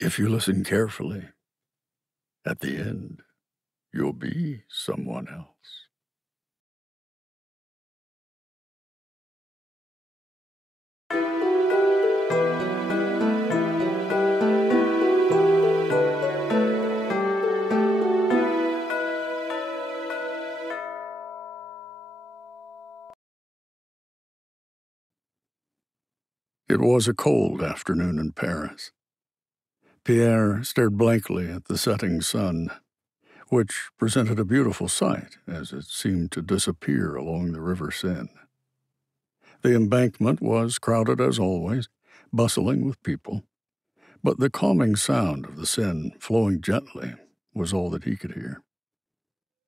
If you listen carefully, at the end, you'll be someone else. It was a cold afternoon in Paris. Pierre stared blankly at the setting sun, which presented a beautiful sight as it seemed to disappear along the River Seine. The embankment was crowded as always, bustling with people, but the calming sound of the Seine flowing gently was all that he could hear.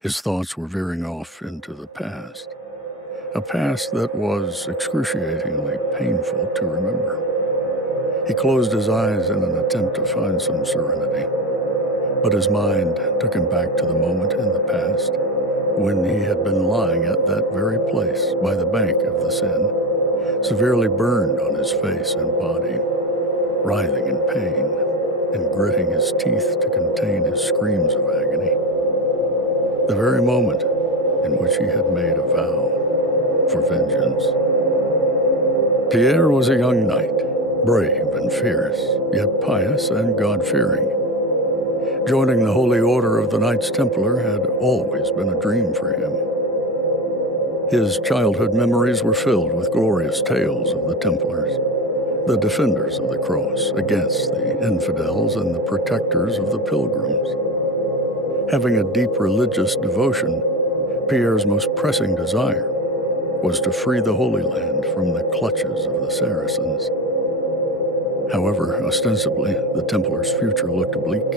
His thoughts were veering off into the past, a past that was excruciatingly painful to remember. He closed his eyes in an attempt to find some serenity, but his mind took him back to the moment in the past when he had been lying at that very place by the bank of the Seine, severely burned on his face and body, writhing in pain and gritting his teeth to contain his screams of agony. The very moment in which he had made a vow for vengeance. Pierre was a young knight, brave and fierce, yet pious and God-fearing. Joining the Holy Order of the Knights Templar had always been a dream for him. His childhood memories were filled with glorious tales of the Templars, the defenders of the cross against the infidels and the protectors of the pilgrims. Having a deep religious devotion, Pierre's most pressing desire was to free the Holy Land from the clutches of the Saracens. However, ostensibly, the Templars' future looked bleak.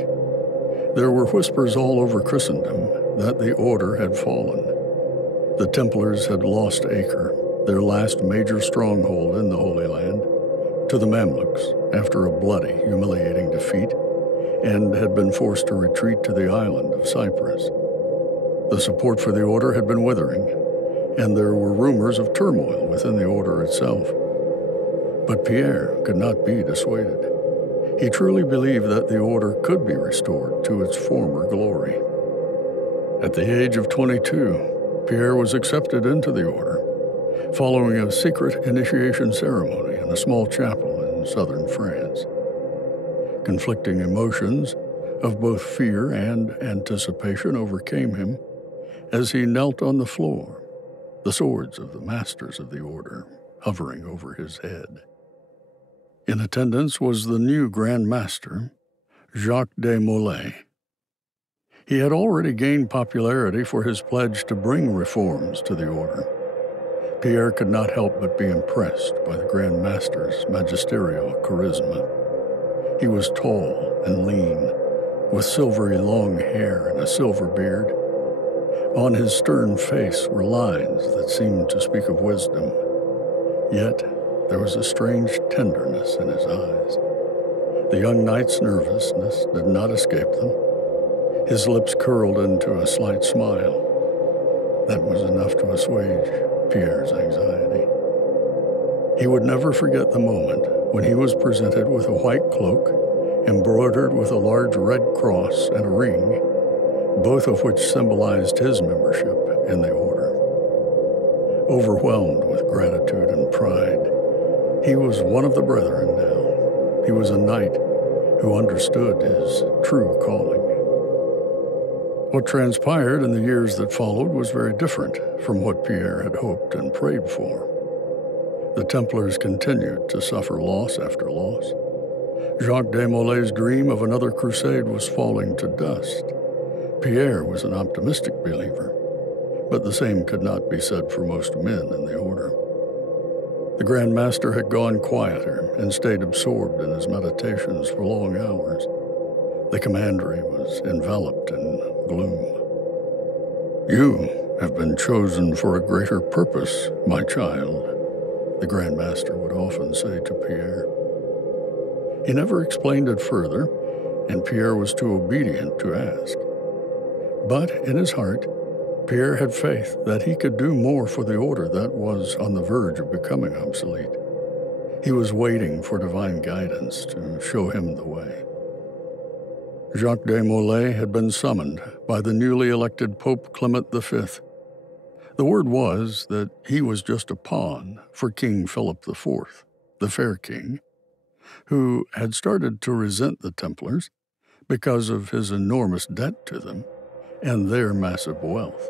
There were whispers all over Christendom that the Order had fallen. The Templars had lost Acre, their last major stronghold in the Holy Land, to the Mamluks after a bloody, humiliating defeat, and had been forced to retreat to the island of Cyprus. The support for the Order had been withering, and there were rumors of turmoil within the Order itself. But Pierre could not be dissuaded. He truly believed that the Order could be restored to its former glory. At the age of 22, Pierre was accepted into the Order, following a secret initiation ceremony in a small chapel in southern France. Conflicting emotions of both fear and anticipation overcame him as he knelt on the floor, the swords of the masters of the Order hovering over his head. In attendance was the new Grand Master, Jacques de Molay. He had already gained popularity for his pledge to bring reforms to the Order. Pierre could not help but be impressed by the Grand Master's magisterial charisma. He was tall and lean, with silvery long hair and a silver beard. On his stern face were lines that seemed to speak of wisdom, yet there was a strange tenderness in his eyes. The young knight's nervousness did not escape them. His lips curled into a slight smile. That was enough to assuage Pierre's anxiety. He would never forget the moment when he was presented with a white cloak embroidered with a large red cross and a ring, both of which symbolized his membership in the Order. Overwhelmed with gratitude and pride, he was one of the brethren now. He was a knight who understood his true calling. What transpired in the years that followed was very different from what Pierre had hoped and prayed for. The Templars continued to suffer loss after loss. Jacques de Molay's dream of another crusade was falling to dust. Pierre was an optimistic believer, but the same could not be said for most men in the Order. The Grand Master had gone quieter and stayed absorbed in his meditations for long hours. The commandery was enveloped in gloom. "You have been chosen for a greater purpose, my child," the Grand Master would often say to Pierre. He never explained it further, and Pierre was too obedient to ask. But in his heart, Pierre had faith that he could do more for the Order that was on the verge of becoming obsolete. He was waiting for divine guidance to show him the way. Jacques de Molay had been summoned by the newly elected Pope Clement V. The word was that he was just a pawn for King Philip IV, the Fair King, who had started to resent the Templars because of his enormous debt to them and their massive wealth.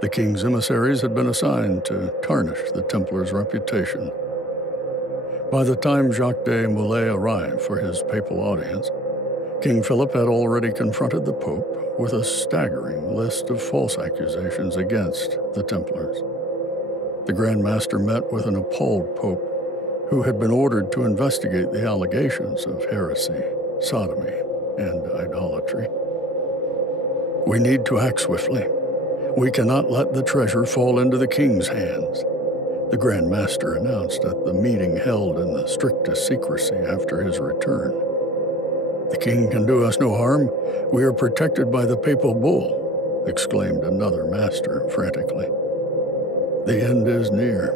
The king's emissaries had been assigned to tarnish the Templars' reputation. By the time Jacques de Molay arrived for his papal audience, King Philip had already confronted the Pope with a staggering list of false accusations against the Templars. The Grand Master met with an appalled Pope who had been ordered to investigate the allegations of heresy, sodomy, and idolatry. "We need to act swiftly. We cannot let the treasure fall into the king's hands," the Grand Master announced at the meeting held in the strictest secrecy after his return. "The king can do us no harm. We are protected by the papal bull," exclaimed another master frantically. "The end is near,"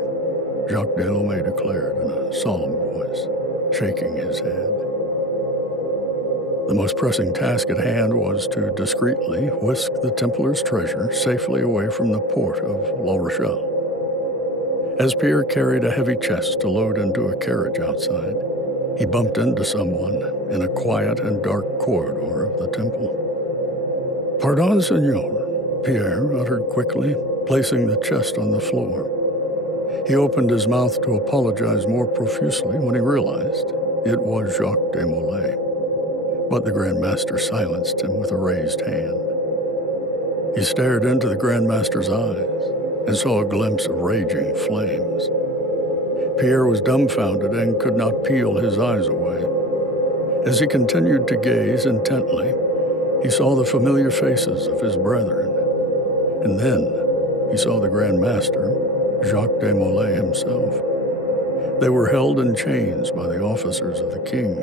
Jacques de Molay declared in a solemn voice, shaking his head. The most pressing task at hand was to discreetly whisk the Templars' treasure safely away from the port of La Rochelle. As Pierre carried a heavy chest to load into a carriage outside, he bumped into someone in a quiet and dark corridor of the temple. "Pardon, Senor," Pierre uttered quickly, placing the chest on the floor. He opened his mouth to apologize more profusely when he realized it was Jacques de Molay. But the Grand Master silenced him with a raised hand. He stared into the Grand Master's eyes and saw a glimpse of raging flames. Pierre was dumbfounded and could not peel his eyes away. As he continued to gaze intently, he saw the familiar faces of his brethren. And then he saw the Grand Master, Jacques de Molay himself. They were held in chains by the officers of the king,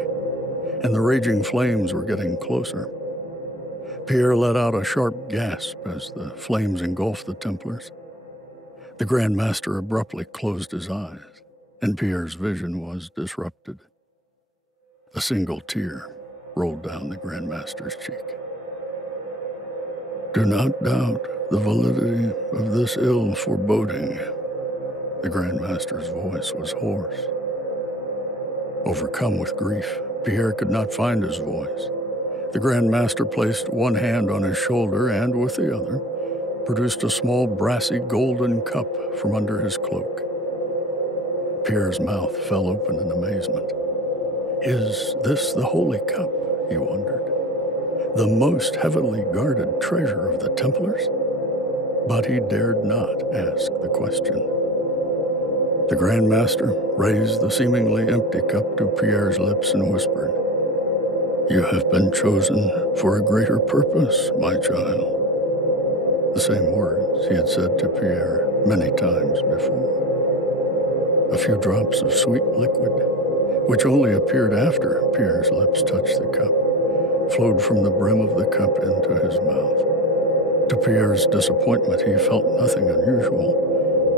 and the raging flames were getting closer. Pierre let out a sharp gasp as the flames engulfed the Templars. The Grand Master abruptly closed his eyes, and Pierre's vision was disrupted. A single tear rolled down the Grand Master's cheek. "Do not doubt the validity of this ill foreboding." The Grand Master's voice was hoarse. Overcome with grief, Pierre could not find his voice. The Grand Master placed one hand on his shoulder and, with the other, produced a small brassy golden cup from under his cloak. Pierre's mouth fell open in amazement. "Is this the Holy Cup?" he wondered. "The most heavily guarded treasure of the Templars?" But he dared not ask the question. The Grand Master raised the seemingly empty cup to Pierre's lips and whispered, "You have been chosen for a greater purpose, my child." The same words he had said to Pierre many times before. A few drops of sweet liquid, which only appeared after Pierre's lips touched the cup, flowed from the brim of the cup into his mouth. To Pierre's disappointment, he felt nothing unusual.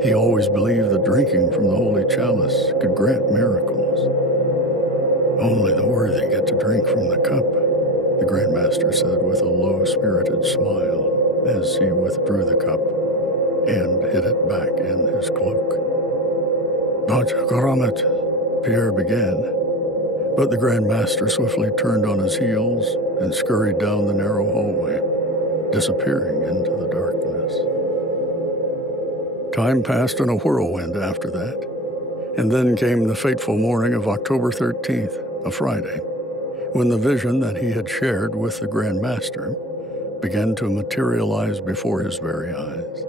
He always believed that drinking from the holy chalice could grant miracles. "Only the worthy get to drink from the cup," the Grand Master said with a low-spirited smile as he withdrew the cup and hid it back in his cloak. "But, Grommet," Pierre began, but the Grand Master swiftly turned on his heels and scurried down the narrow hallway, disappearing into the darkness. Time passed in a whirlwind after that, and then came the fateful morning of October 13th, a Friday, when the vision that he had shared with the Grand Master began to materialize before his very eyes.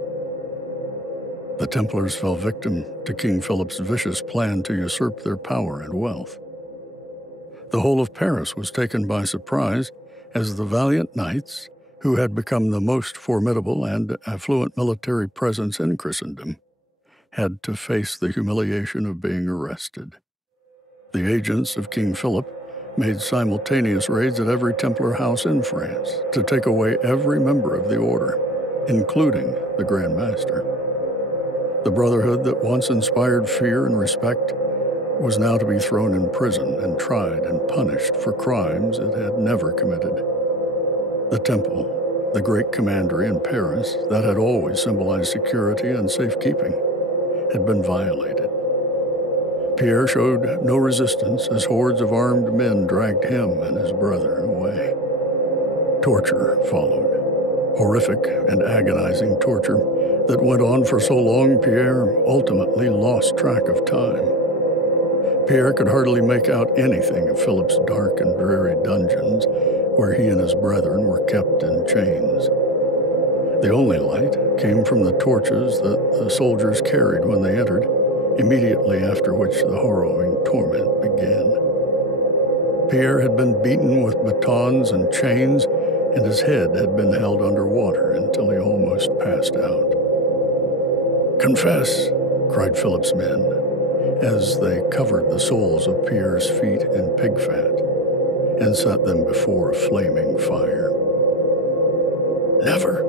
The Templars fell victim to King Philip's vicious plan to usurp their power and wealth. The whole of Paris was taken by surprise as the valiant knights, who had become the most formidable and affluent military presence in Christendom, had to face the humiliation of being arrested. The agents of King Philip made simultaneous raids at every Templar house in France to take away every member of the order, including the Grand Master. The brotherhood that once inspired fear and respect was now to be thrown in prison and tried and punished for crimes it had never committed. The temple, the great commandery in Paris that had always symbolized security and safekeeping, had been violated. Pierre showed no resistance as hordes of armed men dragged him and his brother away. Torture followed, horrific and agonizing torture that went on for so long Pierre ultimately lost track of time. Pierre could hardly make out anything of Philip's dark and dreary dungeons where he and his brethren were kept in chains. The only light came from the torches that the soldiers carried when they entered, immediately after which the harrowing torment began. Pierre had been beaten with batons and chains, and his head had been held under water until he almost passed out. "Confess," cried Philip's men, as they covered the soles of Pierre's feet in pig fat and set them before a flaming fire. "Never,"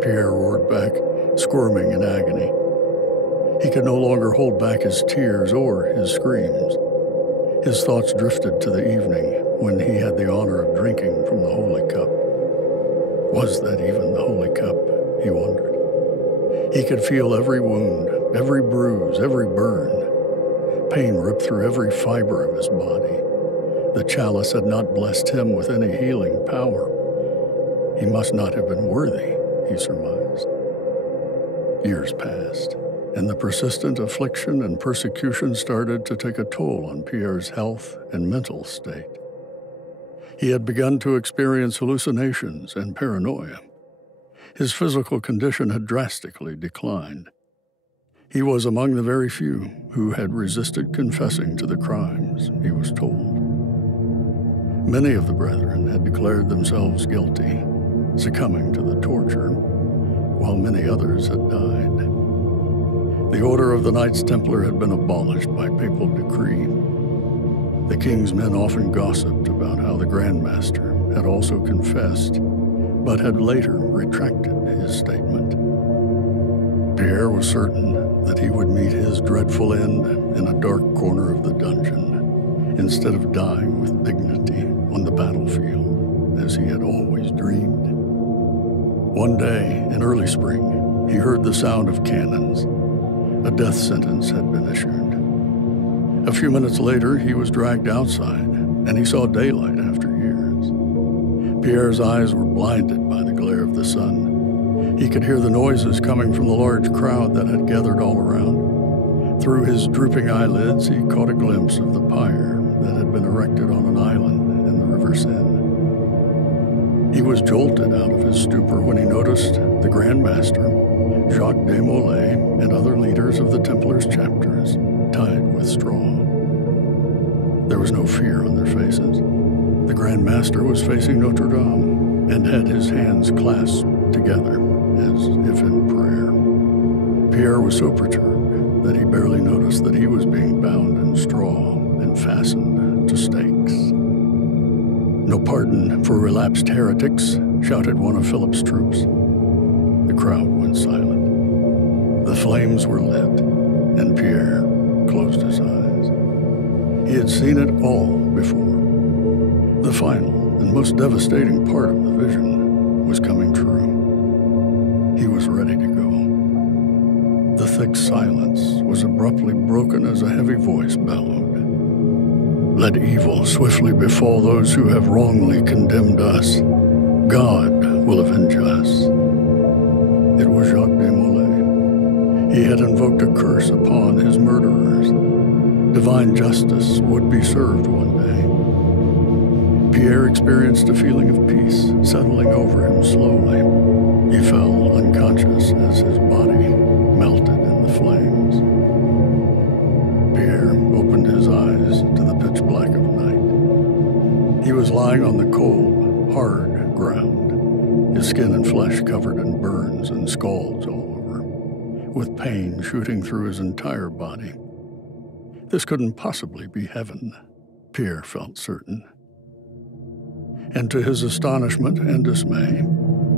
Pierre roared back, squirming in agony. He could no longer hold back his tears or his screams. His thoughts drifted to the evening when he had the honor of drinking from the holy cup. Was that even the holy cup, he wondered. He could feel every wound, every bruise, every burn. Pain ripped through every fiber of his body. The chalice had not blessed him with any healing power. He must not have been worthy, he surmised. Years passed, and the persistent affliction and persecution started to take a toll on Pierre's health and mental state. He had begun to experience hallucinations and paranoia. His physical condition had drastically declined. He was among the very few who had resisted confessing to the crimes he was told. Many of the brethren had declared themselves guilty, succumbing to the torture, while many others had died. The order of the Knights Templar had been abolished by papal decree. The king's men often gossiped about how the Grand Master had also confessed, but had later retracted his statement. Pierre was certain that he would meet his dreadful end in a dark corner of the dungeon, instead of dying with dignity on the battlefield, as he had always dreamed. One day, in early spring, he heard the sound of cannons. A death sentence had been issued. A few minutes later, he was dragged outside, and he saw daylight after years. Pierre's eyes were blinded by the glare of the sun. He could hear the noises coming from the large crowd that had gathered all around. Through his drooping eyelids, he caught a glimpse of the pyre that had been erected on an island in the River Seine. He was jolted out of his stupor when he noticed the Grand Master, Jacques de Molay, and other leaders of the Templars' chapters tied with straw. There was no fear on their faces. The Grand Master was facing Notre Dame and had his hands clasped together as if in prayer. Pierre was so perturbed that he barely noticed that he was being bound in straw and fastened to stakes. "No pardon for relapsed heretics," shouted one of Philip's troops. The crowd went silent. The flames were lit, and Pierre closed his eyes. He had seen it all before. The final and most devastating part of the vision was coming true. He was ready to go. The thick silence was abruptly broken as a heavy voice bellowed. "Let evil swiftly befall those who have wrongly condemned us. God will avenge us." It was Jacques de Molay. He had invoked a curse upon his murderers. Divine justice would be served one day. Pierre experienced a feeling of peace settling over him slowly. He fell unconscious as his body melted in the flames. Pierre opened his eyes to the pitch black of night. He was lying on the cold, hard ground, his skin and flesh covered in burns and scalds all over, with pain shooting through his entire body. This couldn't possibly be heaven, Pierre felt certain. And to his astonishment and dismay,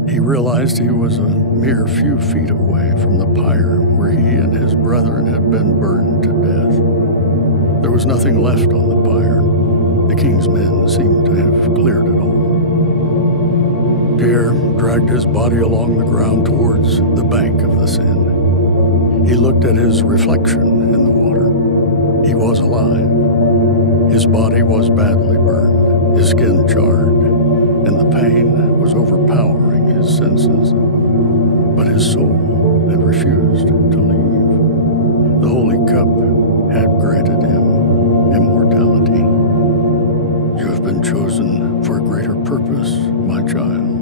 he realized he was a mere few feet away from the pyre where he and his brethren had been burned to death. There was nothing left on the pyre. The king's men seemed to have cleared it all. Pierre dragged his body along the ground towards the bank of the Seine. He looked at his reflection in the water. He was alive. His body was badly burned, his skin charred, and the pain was overpowering his senses. But his soul had refused to leave. The Holy Cup had granted him immortality. You have been chosen for a greater purpose, my child.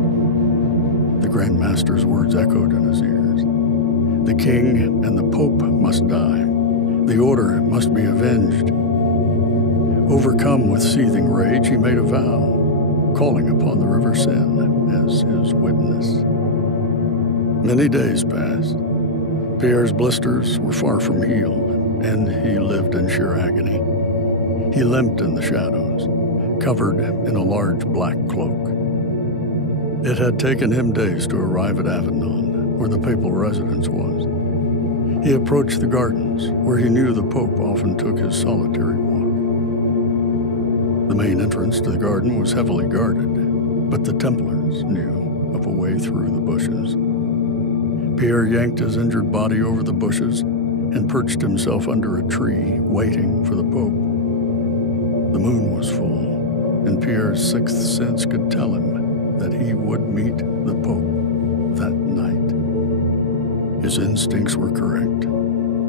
The Grand Master's words echoed in his ears. The king and the Pope must die. The order must be avenged. Overcome with seething rage, he made a vow, calling upon the River Seine as his witness. Many days passed. Pierre's blisters were far from healed, and he lived in sheer agony. He limped in the shadows, covered in a large black cloak. It had taken him days to arrive at Avignon, where the papal residence was. He approached the gardens, where he knew the Pope often took his solitary walk. The main entrance to the garden was heavily guarded, but the Templars knew of a way through the bushes. Pierre yanked his injured body over the bushes and perched himself under a tree, waiting for the Pope. The moon was full, and Pierre's sixth sense could tell him that he would meet the Pope that night. His instincts were correct.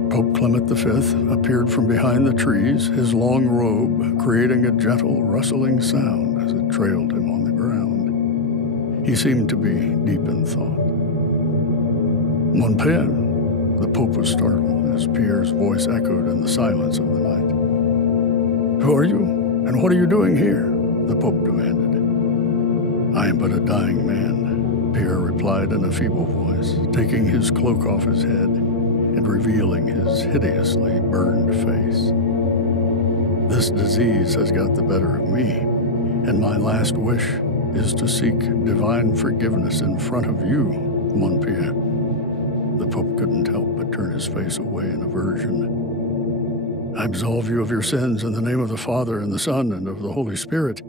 Pope Clement V appeared from behind the trees, his long robe creating a gentle rustling sound as it trailed him on the ground. He seemed to be deep in thought. Mon Père, the Pope was startled as Pierre's voice echoed in the silence of the night. Who are you, and what are you doing here? The Pope demanded. I am but a dying man, Pierre replied in a feeble voice, taking his cloak off his head and revealing his hideously burned face. This disease has got the better of me, and my last wish is to seek divine forgiveness in front of you, Mon Pierre. The Pope couldn't help but turn his face away in aversion. I absolve you of your sins in the name of the Father and the Son and of the Holy Spirit,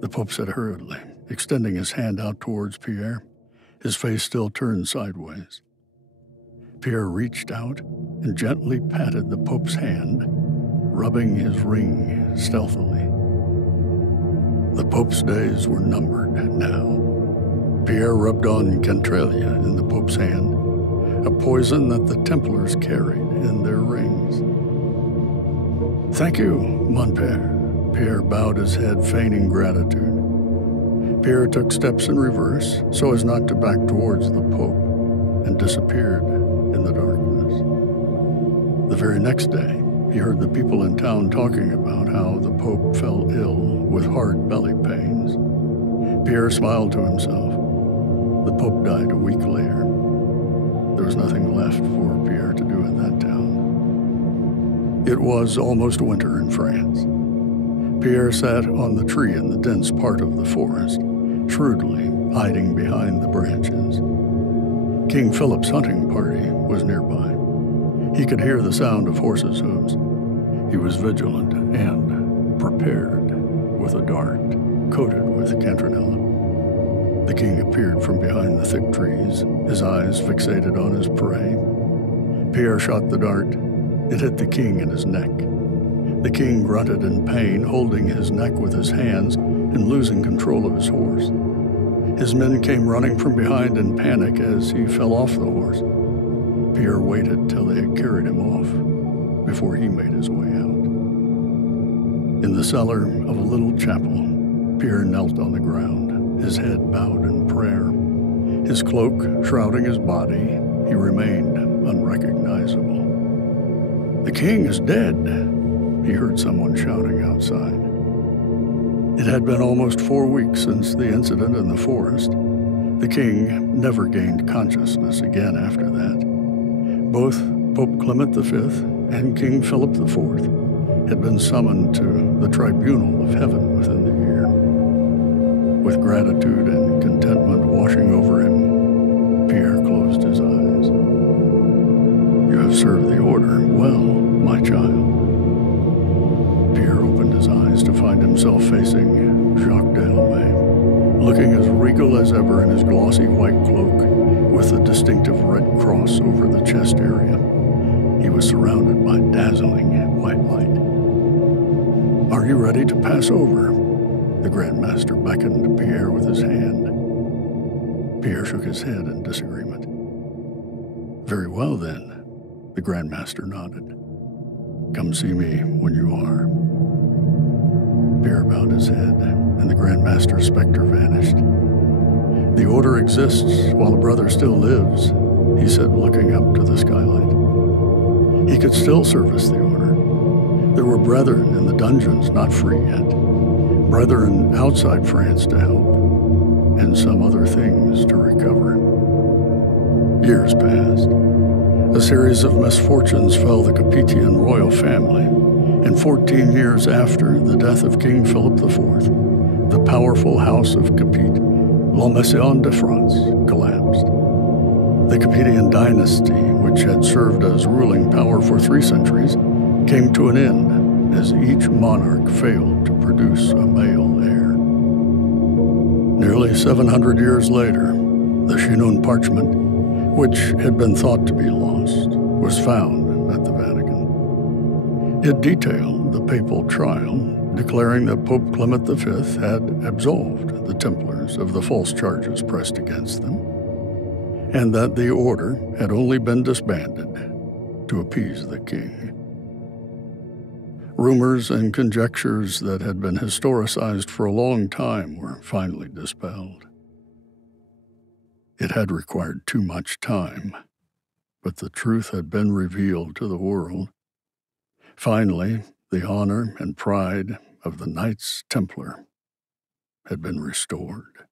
the Pope said hurriedly, extending his hand out towards Pierre, his face still turned sideways. Pierre reached out and gently patted the Pope's hand, rubbing his ring stealthily. The Pope's days were numbered now. Pierre rubbed on Cantralia in the Pope's hand, a poison that the Templars carried in their rings. Thank you, mon père. Pierre bowed his head, feigning gratitude. Pierre took steps in reverse so as not to back towards the Pope and disappeared in the darkness. The very next day, he heard the people in town talking about how the Pope fell ill with hard belly pains. Pierre smiled to himself. The Pope died a week later. There was nothing left for Pierre to do in that town. It was almost winter in France. Pierre sat on the tree in the dense part of the forest, shrewdly hiding behind the branches. King Philip's hunting party was nearby. He could hear the sound of horses' hooves. He was vigilant and prepared with a dart coated with cantronella. The king appeared from behind the thick trees, his eyes fixated on his prey. Pierre shot the dart. It hit the king in his neck. The king grunted in pain, holding his neck with his hands and losing control of his horse. His men came running from behind in panic as he fell off the horse. Pierre waited till they had carried him off before he made his way out. In the cellar of a little chapel, Pierre knelt on the ground, his head bowed in prayer. His cloak shrouding his body, he remained unrecognizable. The king is dead, he heard someone shouting outside. It had been almost 4 weeks since the incident in the forest. The king never gained consciousness again after that. Both Pope Clement V and King Philip IV had been summoned to the tribunal of heaven within the year. With gratitude and contentment washing over him, Pierre closed his eyes. You have served the order well, my child. himself facing Jacques Delhomme, looking as regal as ever in his glossy white cloak with the distinctive red cross over the chest area. He was surrounded by dazzling white light. "Are you ready to pass over?" The Grand Master beckoned to Pierre with his hand. Pierre shook his head in disagreement. "Very well, then," the Grand Master nodded. "Come see me when you are." Pierre bowed his head, and the Grand Master's specter vanished. "The Order exists while a brother still lives," he said, looking up to the skylight. He could still service the Order. There were brethren in the dungeons not free yet, brethren outside France to help, and some other things to recover. Years passed. A series of misfortunes fell the Capetian royal family, and 14 years after the death of King Philip IV, the powerful house of Capet, La Maison de France, collapsed. The Capetian dynasty, which had served as ruling power for 3 centuries, came to an end as each monarch failed to produce a male heir. Nearly 700 years later, the Chinon parchment, which had been thought to be lost, was found at the Vatican. It detailed the papal trial, declaring that Pope Clement V had absolved the Templars of the false charges pressed against them, and that the order had only been disbanded to appease the king. Rumors and conjectures that had been historicized for a long time were finally dispelled. It had required too much time, but the truth had been revealed to the world. Finally, the honor and pride of the Knights Templar had been restored.